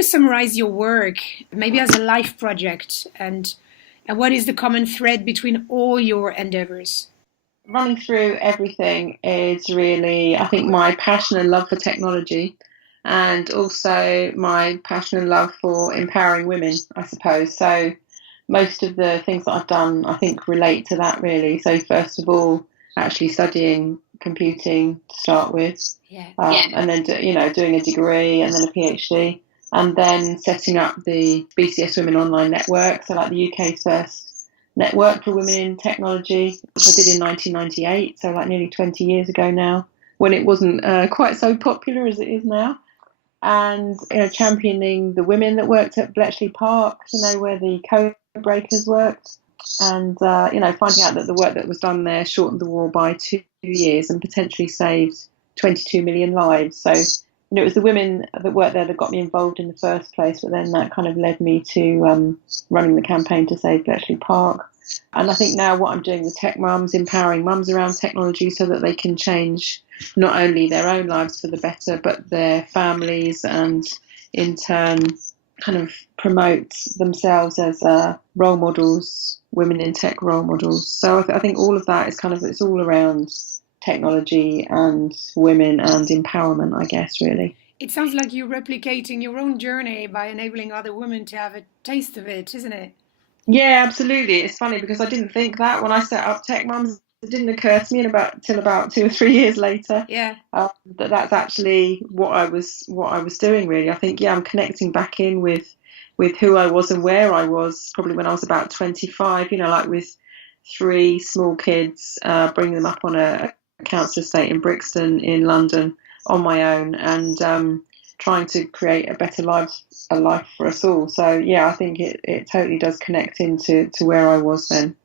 you summarize your work, maybe as a life project, and what is the common thread between all your endeavors? Running through everything is really, I think, my passion and love for technology, and also my passion and love for empowering women, I suppose. So most of the things that I've done, I think, relate to that really. So first of all, actually studying computing to start with, Yeah. and then doing a degree and then a PhD, and then setting up the BCS Women Online Network, so like the UK's first network for women in technology, which I did in 1998, so like nearly 20 years ago now, when it wasn't quite so popular as it is now. And championing the women that worked at Bletchley Park, where the code breakers worked, and finding out that the work that was done there shortened the war by 2 years and potentially saved 22 million lives. So it was the women that worked there that got me involved in the first place, but then that kind of led me to running the campaign to save Bletchley Park. And I think now what I'm doing with Tech Mums, empowering mums around technology so that they can change not only their own lives for the better, but their families, and in turn kind of promote themselves as role models, women in tech role models. So I think all of that is it's all around technology and women and empowerment, I guess, really. It sounds like you're replicating your own journey by enabling other women to have a taste of it, isn't it? Yeah, absolutely. It's funny because I didn't think that when I set up Tech Mums. It didn't occur to me till about 2 or 3 years later Yeah. that that's actually what I was doing. Really, I think I'm connecting back in with who I was and where I was probably when I was about 25. Like with three small kids, bringing them up on a council estate in Brixton in London on my own, and trying to create a life for us all. So yeah, I think it totally does connect into where I was then.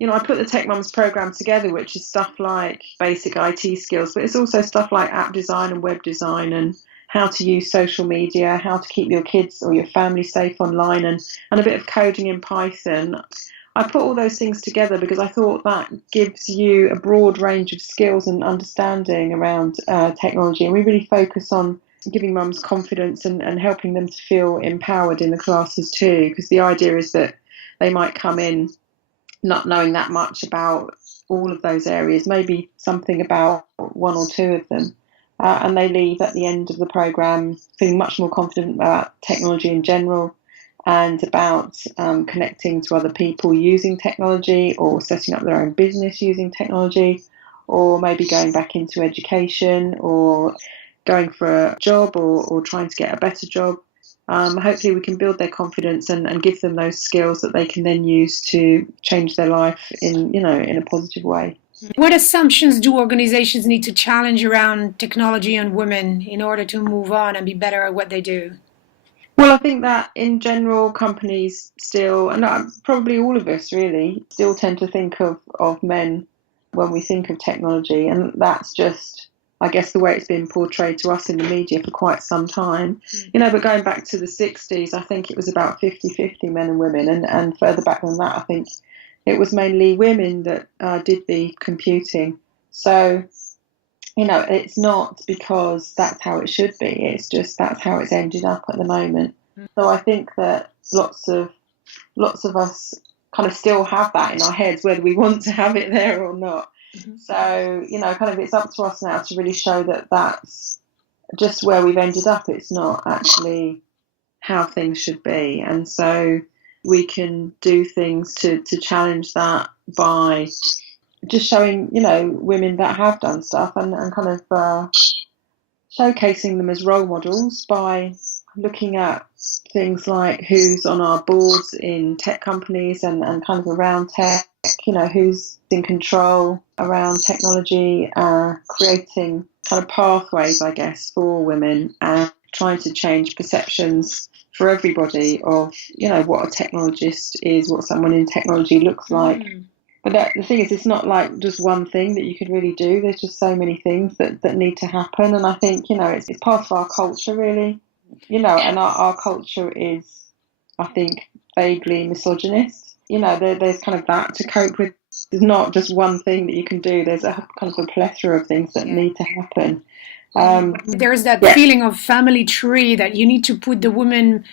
I put the Tech Mums program together, which is stuff like basic IT skills, but it's also stuff like app design and web design, and how to use social media, how to keep your kids or your family safe online, and a bit of coding in Python. I put all those things together because I thought that gives you a broad range of skills and understanding around technology. And we really focus on giving mums confidence and helping them to feel empowered in the classes too, because the idea is that they might come in not knowing that much about all of those areas, maybe something about one or two of them. And they leave at the end of the programme feeling much more confident about technology in general, and about connecting to other people using technology, or setting up their own business using technology, or maybe going back into education, or going for a job, or trying to get a better job. Hopefully we can build their confidence and give them those skills that they can then use to change their life in a positive way. What assumptions do organizations need to challenge around technology and women in order to move on and be better at what they do? Well, I think that in general, companies still, and probably all of us really, still tend to think of men when we think of technology. And that's just, I guess, the way it's been portrayed to us in the media for quite some time. But going back to the 60s, I think it was about 50-50 men and women. And further back than that, I think it was mainly women that did the computing. So, it's not because that's how it should be. It's just that's how it's ended up at the moment. So I think that lots of us kind of still have that in our heads, whether we want to have it there or not. So, kind of it's up to us now to really show that that's just where we've ended up. It's not actually how things should be. And so we can do things to challenge that by just showing, women that have done stuff, and kind of showcasing them as role models by looking at things like who's on our boards in tech companies and kind of around tech, who's in control around technology, creating kind of pathways, I guess, for women, and trying to change perceptions for everybody of, what a technologist is, what someone in technology looks like. But the thing is, it's not like just one thing that you could really do. There's just so many things that need to happen. And I think, it's part of our culture, really, and our culture is, I think, vaguely misogynist. There's kind of that to cope with There's not just one thing that you can do. There's a kind of a plethora of things that need to happen. There's that feeling of family tree that you need to put the women.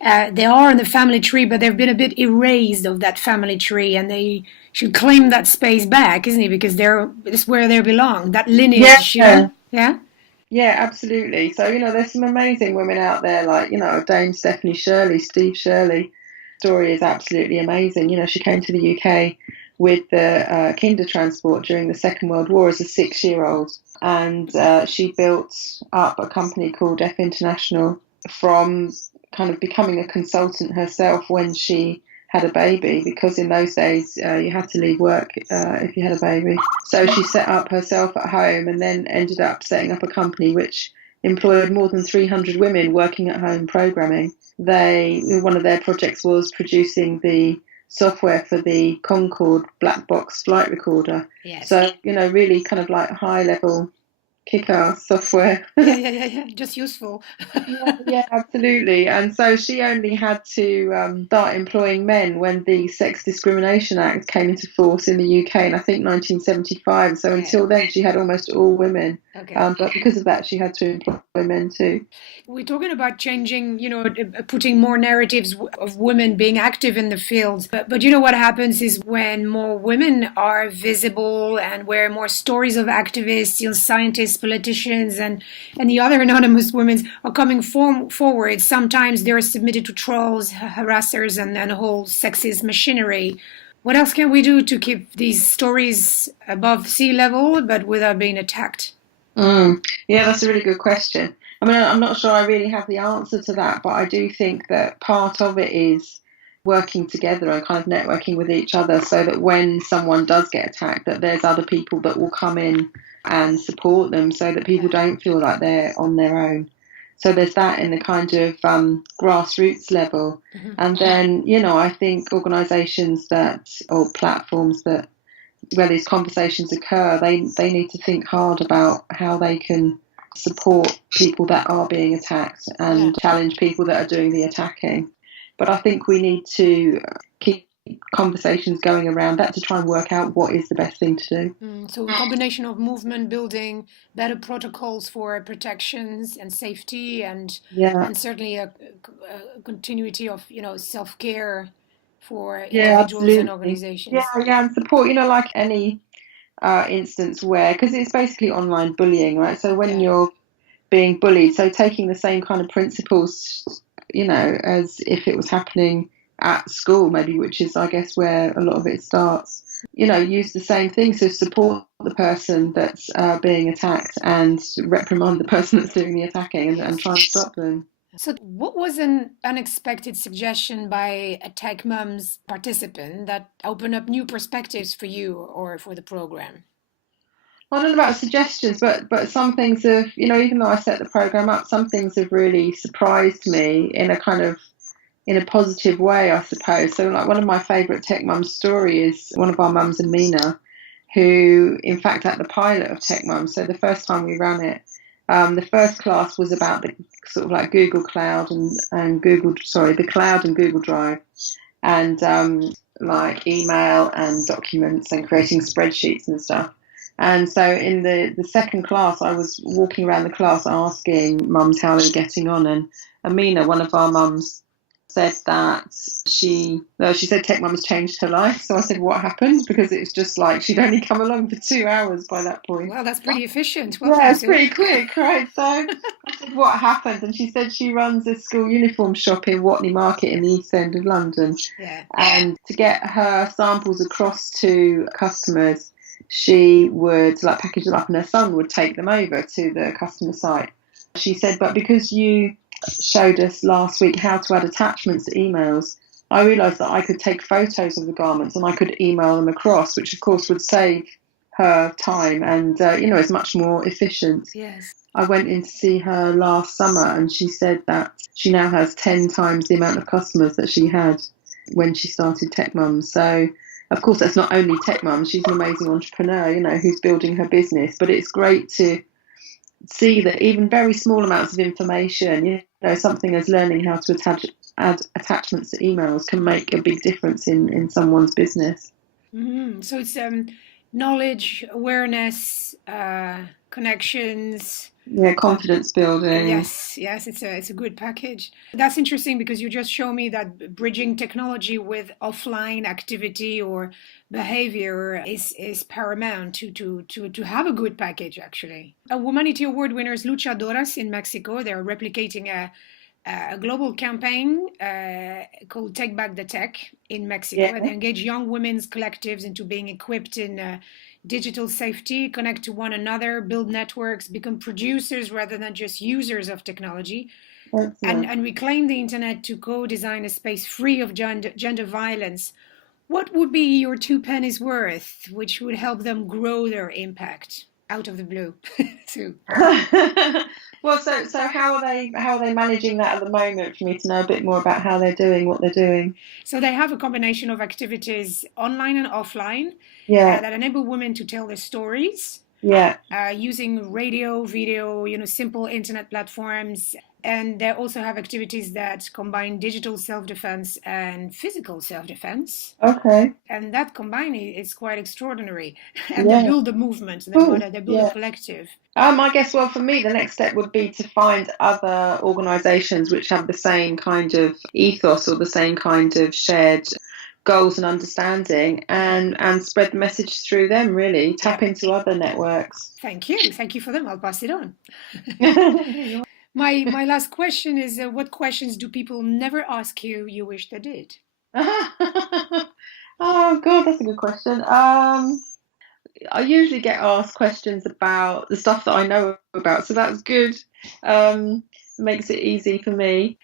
They are in the family tree, but they've been a bit erased of that family tree, and they should claim that space back, isn't it? Because it's where they belong. That lineage, Yeah. Yeah. Yeah, absolutely. So, there's some amazing women out there like, Dame Stephanie Shirley, Steve Shirley. Story is absolutely amazing. She came to the UK with the Kinder transport during the Second World War as a 6-year-old. And she built up a company called F International from kind of becoming a consultant herself when she had a baby, because in those days you had to leave work if you had a baby. So she set up herself at home and then ended up setting up a company which employed more than 300 women working at home programming. One of their projects was producing the software for the Concorde black box flight recorder. Yes. So, really kind of like high level kick-ass software. Yeah. Just useful. Yeah, absolutely. And so she only had to start employing men when the Sex Discrimination Act came into force in the UK in, I think, 1975. So until then, she had almost all women. Okay. But because of that, she had to employ men too. We're talking about changing, putting more narratives of women being active in the field. But what happens is when more women are visible and where more stories of activists, scientists, politicians, and the other anonymous women are coming forward, sometimes they're submitted to trolls, harassers, and a whole sexist machinery. What else can we do to keep these stories above sea level but without being attacked? Yeah, that's a really good question. I mean, I'm not sure I really have the answer to that, but I do think that part of it is working together and kind of networking with each other so that when someone does get attacked, that there's other people that will come in and support them so that people don't feel like they're on their own. So there's that in the kind of grassroots level. Mm-hmm. And then, I think organisations or platforms that where these conversations occur, they need to think hard about how they can support people that are being attacked and challenge people that are doing the attacking. But I think we need to keep conversations going around that to try and work out what is the best thing to do. So a combination of movement building, better protocols for protections and safety, and certainly a continuity of self-care for individuals and organizations. Yeah, and support, like any instance where, because it's basically online bullying, right? So when you're being bullied, so taking the same kind of principles, as if it was happening at school, maybe, which is, I guess, where a lot of it starts. Use the same things to support the person that's being attacked and reprimand the person that's doing the attacking and try and stop them. So what was an unexpected suggestion by a Tech Mums participant that opened up new perspectives for you or for the program? I don't know about suggestions, but some things have, even though I set the program up, some things have really surprised me in a positive way, I suppose. So like one of my favourite Tech Mums story is one of our mums, Amina, who in fact at the pilot of Tech Mums, so the first time we ran it, the first class was about the sort of like Google Cloud the cloud and Google Drive, and like email and documents and creating spreadsheets and stuff. And so in the second class, I was walking around the class asking mums how they were getting on, and Amina, one of our mums, said that she said Tech Mums changed her life. So I said, what happened? Because it's just like she'd only come along for 2 hours by that point. Well, that's pretty efficient. Yeah, it's pretty quick, right? So I said, what happened? And she said she runs a school uniform shop in Watney Market in the East End of London. Yeah. And to get her samples across to customers, she would package them up and her son would take them over to the customer site. She said, but because you showed us last week how to add attachments to emails, I realised that I could take photos of the garments and I could email them across, which of course would save her time and is much more efficient. Yes. I went in to see her last summer and she said that she now has 10 times the amount of customers that she had when she started Tech Mums. So of course that's not only Tech Mums, she's an amazing entrepreneur, who's building her business, but it's great to see that even very small amounts of information, something as learning how to add attachments to emails can make a big difference in someone's business. So it's knowledge, awareness, connections. Yeah, confidence building. Yes, it's a good package. That's interesting because you just show me that bridging technology with offline activity or behavior is paramount to have a good package actually. A Womanity Award winners Luchadoras in Mexico, they're replicating a global campaign called Take Back the Tech in Mexico, and Yeah, they engage young women's collectives into being equipped in digital safety, connect to one another, build networks, become producers rather than just users of technology, excellent. and reclaim the internet to co-design a space free of gender violence. What would be your two pennies worth, which would help them grow their impact out of the blue? So. Well, so how are they managing that at the moment? For me to know a bit more about how they're doing what they're doing. So they have a combination of activities online and offline Yeah, that enable women to tell their stories yeah. using radio, video, simple internet platforms. And they also have activities that combine digital self-defense and physical self-defense. Okay. And that combined is quite extraordinary. And they Yeah. build a movement. Cool. They build a Yeah. collective. I guess, well, for me, the next step would be to find other organisations which have the same kind of ethos or the same kind of shared goals and understanding, and spread the message through them. Really Yeah. tap into other networks. Thank you for them. I'll pass it on. Oh My last question is: what questions do people never ask you wish they did? God, that's a good question. I usually get asked questions about the stuff that I know about, so that's good. Makes it easy for me.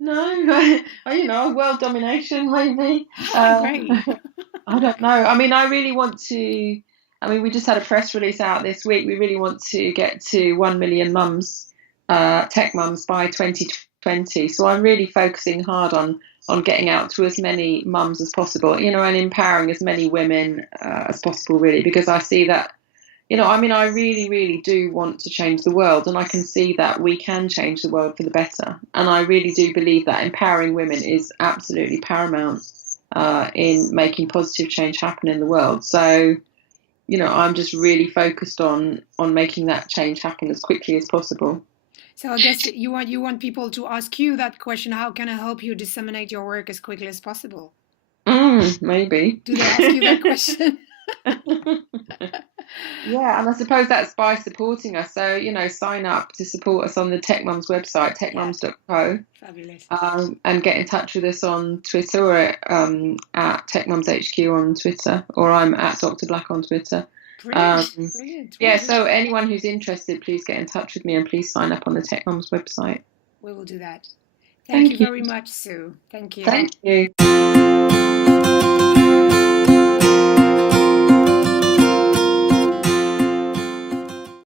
No, world domination maybe. Great. I don't know. I mean, I really want to. I mean, we just had a press release out this week. We really want to get to 1 million mums, tech mums by 2020. So I'm really focusing hard on getting out to as many mums as possible, and empowering as many women as possible, really, because I see that. I mean, I really, really do want to change the world, and I can see that we can change the world for the better. And I really do believe that empowering women is absolutely paramount in making positive change happen in the world. So, I'm just really focused on making that change happen as quickly as possible. So I guess you want people to ask you that question: how can I help you disseminate your work as quickly as possible? Maybe. Do they ask you that question? Yeah, and I suppose that's by supporting us. So, sign up to support us on the Tech Mums website, Yeah, techmums.co, fabulous. and get in touch with us on Twitter or at TechMumsHQ on Twitter, or I'm at Dr. Black on Twitter. Brilliant, brilliant. Yeah, so anyone who's interested, please get in touch with me and please sign up on the Tech Mums website. We will do that. Thank you Thank you. very much, Sue. Thank you. Thank you.